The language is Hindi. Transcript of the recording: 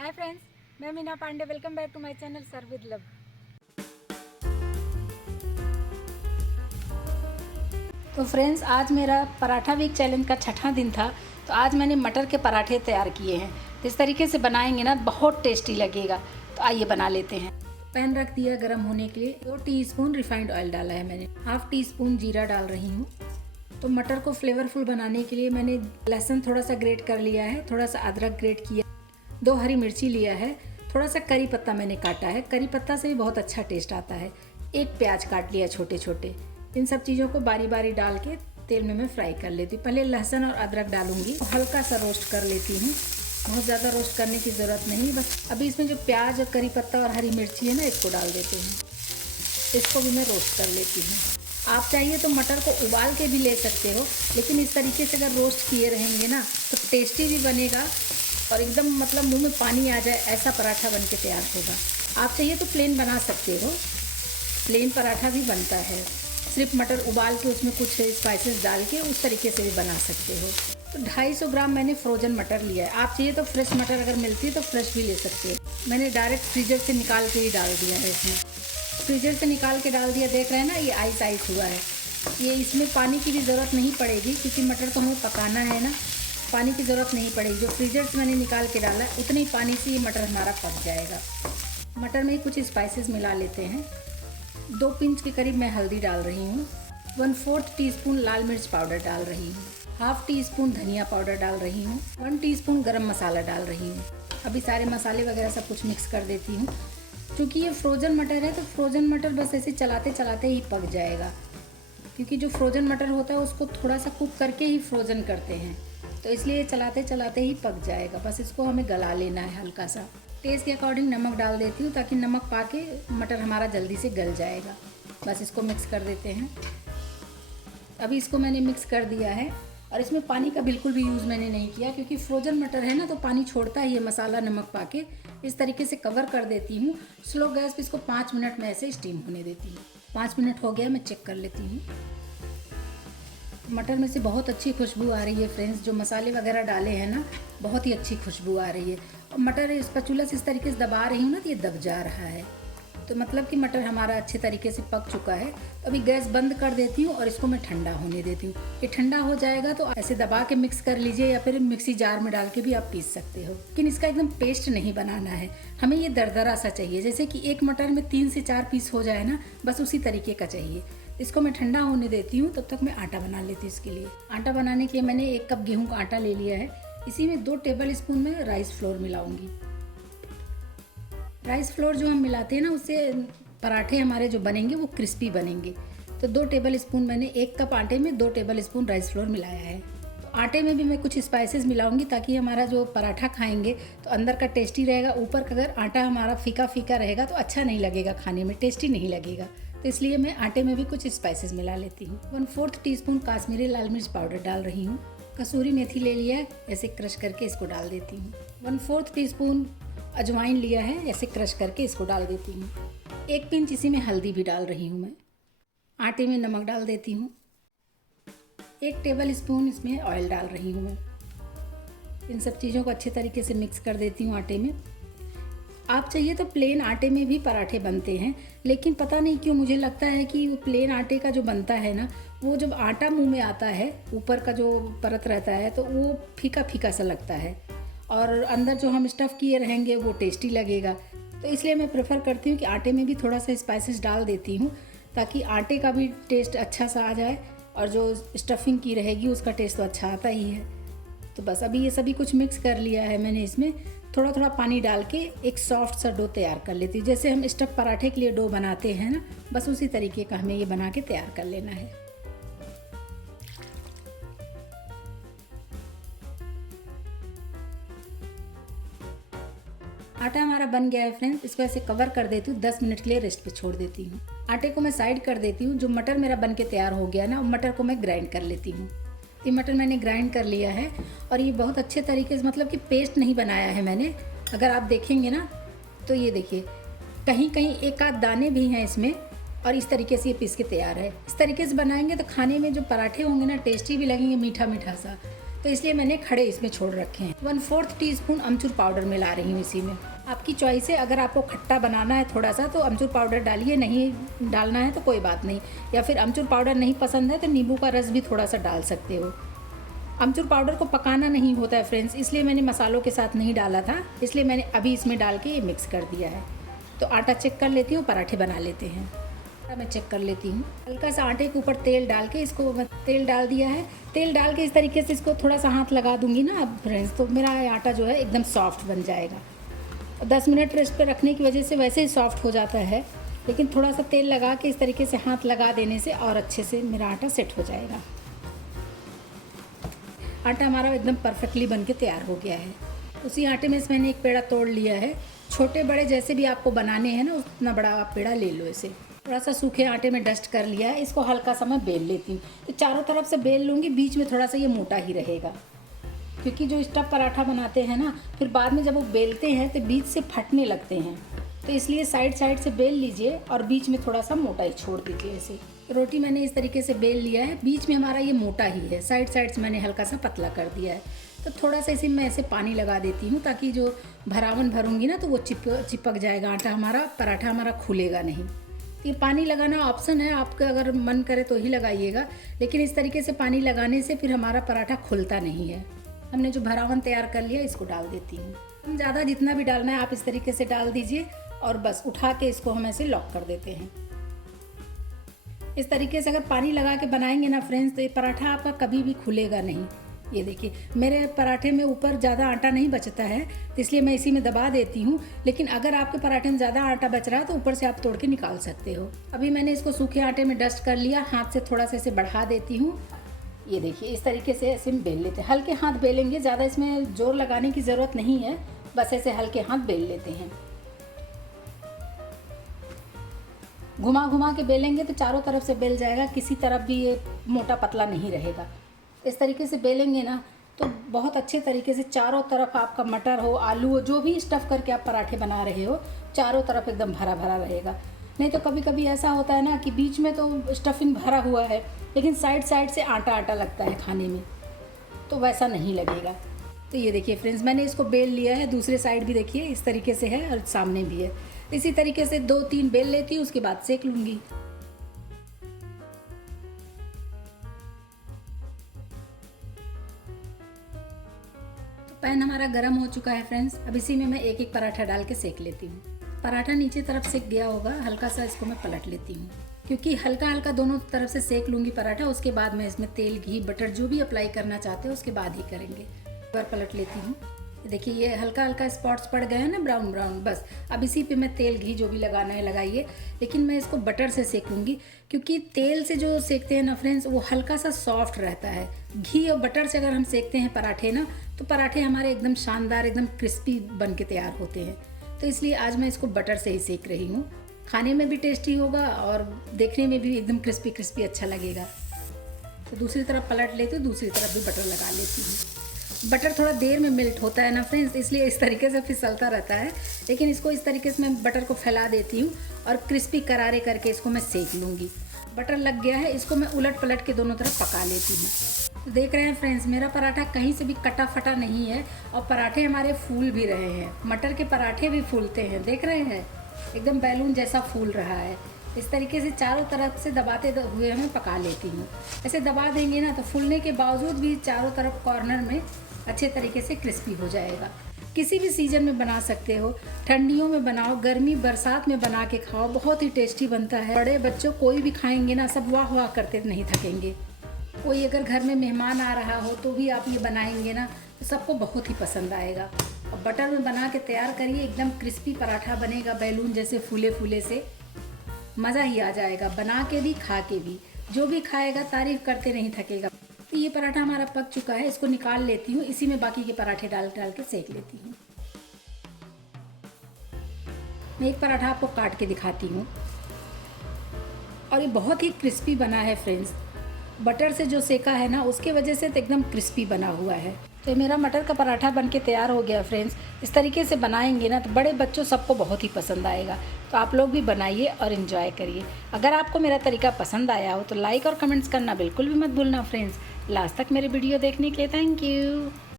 हाय फ्रेंड्स, मैं Meena Pandey. Welcome back to my channel serve with love. तो फ्रेंड्स, आज मेरा पराठा वीक चैलेंज का छठा दिन था। तो आज मैंने मटर के पराठे तैयार किए हैं। इस तरीके से बनाएंगे ना, बहुत टेस्टी लगेगा। तो आइए बना लेते हैं। पैन रख दिया गर्म होने के लिए। 2 टीस्पून रिफाइंड ऑयल डाला है मैंने। हाफ टी स्पून जीरा डाल रही हूँ। तो मटर को फ्लेवरफुल बनाने के लिए मैंने लहसुन थोड़ा सा ग्रेट कर लिया है, थोड़ा सा अदरक ग्रेट किया, 2 हरी मिर्ची लिया है, थोड़ा सा करी पत्ता मैंने काटा है। करी पत्ता से भी बहुत अच्छा टेस्ट आता है। 1 प्याज काट लिया छोटे छोटे। इन सब चीज़ों को बारी बारी डाल के तेल में मैं फ्राई कर लेती हूँ। पहले लहसुन और अदरक डालूंगी, हल्का सा रोस्ट कर लेती हूँ। बहुत ज़्यादा रोस्ट करने की ज़रूरत नहीं, बस अभी इसमें जो प्याज और करी पत्ता और हरी मिर्ची है ना, इसको डाल देते हैं। इसको भी मैं रोस्ट कर लेती हूँ। आप चाहिए तो मटर को उबाल के भी ले सकते हो, लेकिन इस तरीके से अगर रोस्ट किए रहेंगे ना तो टेस्टी भी बनेगा और एकदम मतलब मुंह में पानी आ जाए ऐसा पराठा बन के तैयार होगा। आप चाहिए तो प्लेन बना सकते हो, प्लेन पराठा भी बनता है। सिर्फ मटर उबाल के उसमें कुछ स्पाइसेस डाल के उस तरीके से भी बना सकते हो। तो 250 ग्राम मैंने फ्रोजन मटर लिया है। आप चाहिए तो फ्रेश मटर अगर मिलती है तो फ्रेश भी ले सकते हो। मैंने डायरेक्ट फ्रीजर से निकाल के ही डाल दिया है इसमें। फ्रीजर से निकाल के डाल दिया, देख रहे हैं ना, ये आइस आइस हुआ है। ये इसमें पानी की भी ज़रूरत नहीं पड़ेगी क्योंकि मटर को हमें पकाना है ना, पानी की ज़रूरत नहीं पड़ेगी। जो फ्रीजर से मैंने निकाल के डाला है उतने ही पानी से ये मटर हमारा पक जाएगा। मटर में ही कुछ स्पाइसेस मिला लेते हैं। 2 पिंच के करीब मैं हल्दी डाल रही हूँ। 1/4 टीस्पून लाल मिर्च पाउडर डाल रही हूँ। हाफ टी स्पून धनिया पाउडर डाल रही हूँ। 1 टीस्पून गरम मसाला डाल रही हूँ। अभी सारे मसाले वगैरह सब कुछ मिक्स कर देती हूँ। क्योंकि ये फ्रोज़न मटर है तो फ्रोज़न मटर बस ऐसे चलाते चलाते ही पक जाएगा, क्योंकि जो फ्रोज़न मटर होता है उसको थोड़ा सा कुक करके ही फ्रोज़न करते हैं, तो इसलिए चलाते चलाते ही पक जाएगा। बस इसको हमें गला लेना है हल्का सा। टेस्ट के अकॉर्डिंग नमक डाल देती हूँ ताकि नमक पाके मटर हमारा जल्दी से गल जाएगा। बस इसको मिक्स कर देते हैं। अभी इसको मैंने मिक्स कर दिया है और इसमें पानी का बिल्कुल भी यूज़ मैंने नहीं किया, क्योंकि फ्रोजन मटर है ना तो पानी छोड़ता ही है मसाला नमक पाके। इस तरीके से कवर कर देती हूँ। स्लो गैस पे इसको 5 मिनट में ऐसे स्टीम होने देती हूँ। 5 मिनट हो गया, मैं चेक कर लेती हूँ। मटर में से बहुत अच्छी खुशबू आ रही है फ्रेंड्स। जो मसाले वगैरह डाले हैं ना, बहुत ही अच्छी खुशबू आ रही है। और मटर इस स्पैचुला से इस तरीके से दबा रही हूँ ना तो ये दब जा रहा है, तो मतलब कि मटर हमारा अच्छे तरीके से पक चुका है। तो अभी गैस बंद कर देती हूँ और इसको मैं ठंडा होने देती हूँ। ये ठंडा हो जाएगा तो ऐसे दबा के मिक्स कर लीजिए या फिर मिक्सी जार में डाल के भी आप पीस सकते हो। लेकिन इसका एकदम पेस्ट नहीं बनाना है, हमें ये दरदरा सा चाहिए। जैसे कि एक मटर में 3 से 4 पीस हो जाए ना, बस उसी तरीके का चाहिए। इसको मैं ठंडा होने देती हूँ, तब तक मैं आटा बना लेती हूँ। इसके लिए आटा बनाने के लिए मैंने 1 कप गेहूँ का आटा ले लिया है। इसी में 2 टेबल स्पून में राइस फ्लोर मिलाऊंगी। राइस फ्लोर जो हम मिलाते हैं ना, उससे पराठे हमारे जो बनेंगे वो क्रिस्पी बनेंगे। तो 2 टेबल स्पून मैंने 1 कप आटे में 2 टेबल स्पून राइस फ्लोर मिलाया है। तो आटे में भी मैं कुछ स्पाइसेस मिलाऊंगी ताकि हमारा जो पराठा खाएंगे तो अंदर का टेस्टी रहेगा। ऊपर का अगर आटा हमारा फीका फीका रहेगा तो अच्छा नहीं लगेगा, खाने में टेस्टी नहीं लगेगा। तो इसलिए मैं आटे में भी कुछ स्पाइसेस मिला लेती हूँ। 1/4 टीस्पून काश्मीरी लाल मिर्च पाउडर डाल रही हूँ। कसूरी मेथी ले लिया है, ऐसे क्रश करके इसको डाल देती हूँ। 1/4 टीस्पून अजवाइन लिया है, ऐसे क्रश करके इसको डाल देती हूँ। 1 पिंच इसी में हल्दी भी डाल रही हूँ मैं। आटे में नमक डाल देती हूँ। 1 टेबल स्पून इसमें ऑयल डाल रही हूँ मैं। इन सब चीज़ों को अच्छे तरीके से मिक्स कर देती हूँ आटे में। आप चाहिए तो प्लेन आटे में भी पराठे बनते हैं, लेकिन पता नहीं क्यों मुझे लगता है कि प्लेन आटे का जो बनता है ना, वो जब आटा मुंह में आता है, ऊपर का जो परत रहता है तो वो फीका फीका सा लगता है और अंदर जो हम स्टफ़ किए रहेंगे वो टेस्टी लगेगा। तो इसलिए मैं प्रेफर करती हूँ कि आटे में भी थोड़ा सा स्पाइसेस डाल देती हूँ ताकि आटे का भी टेस्ट अच्छा सा आ जाए और जो स्टफिंग की रहेगी उसका टेस्ट तो अच्छा आता ही है। तो बस अभी ये सभी कुछ मिक्स कर लिया है मैंने। इसमें थोड़ा थोड़ा पानी डाल के एक सॉफ्ट सा डो तैयार कर लेती हूँ। जैसे हम स्टफ पराठे के लिए डो बनाते हैं ना, बस उसी तरीके का हमें ये बना के तैयार कर लेना है। आटा हमारा बन गया है फ्रेंड्स। इसको ऐसे कवर कर देती हूँ, 10 मिनट के लिए रेस्ट पे छोड़ देती हूँ। आटे को मैं साइड कर देती हूँ। जो मटर मेरा बन के तैयार हो गया ना, मटर को मैं ग्राइंड कर लेती हूँ। ये मटर मैंने ग्राइंड कर लिया है और ये बहुत अच्छे तरीके से, मतलब कि पेस्ट नहीं बनाया है मैंने। अगर आप देखेंगे ना तो ये देखिए, कहीं कहीं एक आध दाने भी हैं इसमें और इस तरीके से ये पीस के तैयार है। इस तरीके से बनाएंगे तो खाने में जो पराठे होंगे ना, टेस्टी भी लगेंगे, मीठा मीठा सा। तो इसलिए मैंने खड़े इसमें छोड़ रखे हैं। 1/4 टीस्पून अमचूर पाउडर मिला रही हूँ इसी में। आपकी चॉइस है, अगर आपको खट्टा बनाना है थोड़ा सा तो अमचूर पाउडर डालिए, नहीं डालना है तो कोई बात नहीं, या फिर अमचूर पाउडर नहीं पसंद है तो नींबू का रस भी थोड़ा सा डाल सकते हो। अमचूर पाउडर को पकाना नहीं होता है फ्रेंड्स, इसलिए मैंने मसालों के साथ नहीं डाला था, इसलिए मैंने अभी इसमें डाल के ये मिक्स कर दिया है। तो आटा चेक कर लेती हूँ, पराठे बना लेते हैं। मैं चेक कर लेती हूँ। हल्का सा आटे के ऊपर तेल डाल के इसको, तेल डाल दिया है। तेल डाल के इस तरीके से इसको थोड़ा सा हाथ लगा दूंगी ना अब फ्रेंड्स, तो मेरा आटा जो है एकदम सॉफ्ट बन जाएगा। 10 मिनट रेस्ट पे रखने की वजह से वैसे ही सॉफ्ट हो जाता है, लेकिन थोड़ा सा तेल लगा के इस तरीके से हाथ लगा देने से और अच्छे से मेरा आटा सेट हो जाएगा। आटा हमारा एकदम परफेक्टली बन के तैयार हो गया है। उसी आटे में से मैंने एक पेड़ा तोड़ लिया है। छोटे बड़े जैसे भी आपको बनाने हैं ना, उतना बड़ा आप पेड़ा ले लो। इसे थोड़ा सा सूखे आटे में डस्ट कर लिया है। इसको हल्का सा मैं बेल लेती हूँ। तो चारों तरफ से बेल लूँगी, बीच में थोड़ा सा ये मोटा ही रहेगा, क्योंकि जो स्टफ पराठा बनाते हैं ना, फिर बाद में जब वो बेलते हैं तो बीच से फटने लगते हैं, तो इसलिए साइड साइड से बेल लीजिए और बीच में थोड़ा सा मोटा ही छोड़ दीजिए। ऐसे रोटी मैंने इस तरीके से बेल लिया है, बीच में हमारा ये मोटा ही है, साइड साइड से मैंने हल्का सा पतला कर दिया है। तो थोड़ा सा इसे मैं ऐसे पानी लगा देती हूँ, ताकि जो भरावन भरूंगी ना तो वो चिपक जाएगा आटा हमारा, पराठा हमारा खुलेगा नहीं। तो ये पानी लगाना ऑप्शन है, आपका अगर मन करे तो ही लगाइएगा, लेकिन इस तरीके से पानी लगाने से फिर हमारा पराठा खुलता नहीं है। हमने जो भरावन तैयार कर लिया इसको डाल देती हूँ। हम ज़्यादा जितना भी डालना है आप इस तरीके से डाल दीजिए और बस उठा के इसको हम ऐसे लॉक कर देते हैं। इस तरीके से अगर पानी लगा के बनाएंगे ना फ्रेंड्स, तो ये पराठा आपका कभी भी खुलेगा नहीं। ये देखिए मेरे पराठे में ऊपर ज़्यादा आटा नहीं बचता है, तो इसलिए मैं इसी में दबा देती हूँ, लेकिन अगर आपके पराठे में ज़्यादा आटा बच रहा है तो ऊपर से आप तोड़ के निकाल सकते हो। अभी मैंने इसको सूखे आटे में डस्ट कर लिया, हाथ से थोड़ा सा इसे बढ़ा देती हूँ। ये देखिए इस तरीके से ऐसे बेल लेते हैं, हल्के हाथ बेलेंगे, ज़्यादा इसमें जोर लगाने की ज़रूरत नहीं है, बस ऐसे हल्के हाथ बेल लेते हैं। घुमा घुमा के बेलेंगे तो चारों तरफ से बेल जाएगा, किसी तरफ भी ये मोटा पतला नहीं रहेगा। इस तरीके से बेलेंगे ना तो बहुत अच्छे तरीके से चारों तरफ आपका मटर हो, आलू हो, जो भी स्टफ़ करके आप पराठे बना रहे हो, चारों तरफ एकदम भरा भरा रहेगा। नहीं तो कभी कभी ऐसा होता है ना कि बीच में तो स्टफिंग भरा हुआ है, लेकिन साइड साइड से आटा आटा लगता है खाने में, तो वैसा नहीं लगेगा। तो ये देखिए फ्रेंड्स, मैंने इसको बेल लिया है, दूसरे साइड भी देखिए इस तरीके से है और सामने भी है। इसी तरीके से 2-3 बेल लेती हूँ, उसके बाद सेक लूँगी। तो पैन हमारा गर्म हो चुका है फ्रेंड्स, अब इसी में मैं एक एक पराठा डाल के सेक लेती हूँ। पराठा नीचे तरफ सेक गया होगा, हल्का सा इसको मैं पलट लेती हूँ, क्योंकि हल्का हल्का दोनों तरफ से सेक लूँगी पराठा, उसके बाद मैं इसमें तेल, घी, बटर जो भी अप्लाई करना चाहते हो उसके बाद ही करेंगे। एक बार पलट लेती हूँ। देखिए ये हल्का हल्का स्पॉट्स पड़ गए हैं ना, ब्राउन ब्राउन, बस अब इसी पे मैं तेल, घी जो भी लगाना है लगाइए, लेकिन मैं इसको बटर से सेकूंगी, क्योंकि तेल से जो सेकते हैं ना फ्रेंड्स वो हल्का सा सॉफ्ट रहता है। घी और बटर से अगर हम सेकते हैं पराठे ना, तो पराठे हमारे एकदम शानदार, एकदम क्रिस्पी बन के तैयार होते हैं। तो इसलिए आज मैं इसको बटर से ही सेक रही हूँ, खाने में भी टेस्टी होगा और देखने में भी एकदम क्रिस्पी क्रिस्पी अच्छा लगेगा। तो दूसरी तरफ पलट लेती हूँ, दूसरी तरफ भी बटर लगा लेती हूँ। बटर थोड़ा देर में मेल्ट होता है ना फ्रेंड्स, इसलिए इस तरीके से फिसलता रहता है, लेकिन इसको इस तरीके से मैं बटर को फैला देती हूँ और क्रिस्पी करारे करके इसको मैं सेक लूँगी। बटर लग गया है, इसको मैं उलट पलट के दोनों तरफ पका लेती हूँ। तो देख रहे हैं फ्रेंड्स, मेरा पराठा कहीं से भी कटा फटा नहीं है और पराठे हमारे फूल भी रहे हैं। मटर के पराठे भी फूलते हैं, देख रहे हैं, एकदम बैलून जैसा फूल रहा है। इस तरीके से चारों तरफ से दबाते हुए मैं पका लेती हूँ। ऐसे दबा देंगे ना तो फूलने के बावजूद भी चारों तरफ कॉर्नर में अच्छे तरीके से क्रिस्पी हो जाएगा। किसी भी सीजन में बना सकते हो, ठंडियों में बनाओ, गर्मी बरसात में बना के खाओ, बहुत ही टेस्टी बनता है। बड़े बच्चों कोई भी खाएंगे ना, सब वाह वाह करते नहीं थकेंगे। कोई अगर घर में मेहमान आ रहा हो तो भी आप ये बनाएंगे ना तो सबको बहुत ही पसंद आएगा। और बटर में बना के तैयार करिए, एकदम क्रिस्पी पराठा बनेगा, बैलून जैसे फूले फूले से, मज़ा ही आ जाएगा। बना के भी, खा के भी, जो भी खाएगा तारीफ करते नहीं थकेगा। तो ये पराठा हमारा पक चुका है, इसको निकाल लेती हूँ, इसी में बाकी के पराठे डाल के सेक लेती हूँ। मैं एक पराठा आपको काट के दिखाती हूँ और ये बहुत ही क्रिस्पी बना है फ्रेंड्स। बटर से जो सेका है ना उसके वजह से तो एकदम क्रिस्पी बना हुआ है। तो मेरा मटर का पराठा बनके तैयार हो गया फ्रेंड्स। इस तरीके से बनाएंगे ना तो बड़े बच्चों सबको बहुत ही पसंद आएगा। तो आप लोग भी बनाइए और इन्जॉय करिए। अगर आपको मेरा तरीका पसंद आया हो तो लाइक और कमेंट्स करना बिल्कुल भी मत भूलना फ्रेंड्स। लास्ट तक मेरे वीडियो देखने के लिए थैंक यू।